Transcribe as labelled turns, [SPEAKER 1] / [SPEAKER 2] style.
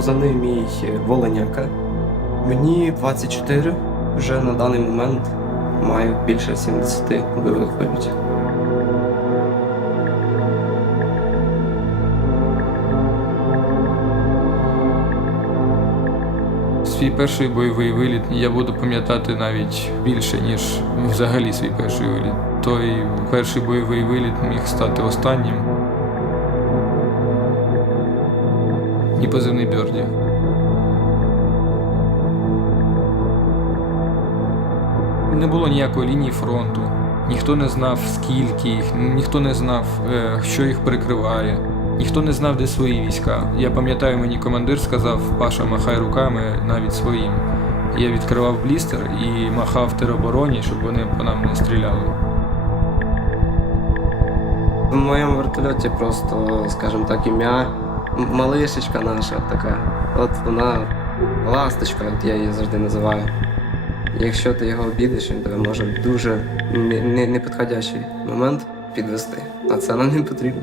[SPEAKER 1] позивний мій Воленяка. Мені 24. Вже на даний момент маю більше 70 бойових вилітів.
[SPEAKER 2] Свій перший бойовий виліт я буду пам'ятати навіть більше, ніж взагалі свій перший виліт. Той перший бойовий виліт міг стати останнім. І позивний Бьорді. Не було ніякої лінії фронту. Ніхто не знав, скільки їх, ніхто не знав, е, що їх перекриває, ніхто не знав, де свої війська. Я пам'ятаю, мені командир сказав, Паша, махай руками навіть своїм. Я відкривав блістер і махав теробороні, щоб вони по нам не стріляли.
[SPEAKER 1] В моєму вертольоті просто, скажімо так, ім'я малишечка наша така. От вона ласточка, от я її завжди називаю. Якщо ти його обідеш, він тебе може дуже не- не- непідходящий момент підвести. А це нам не потрібно.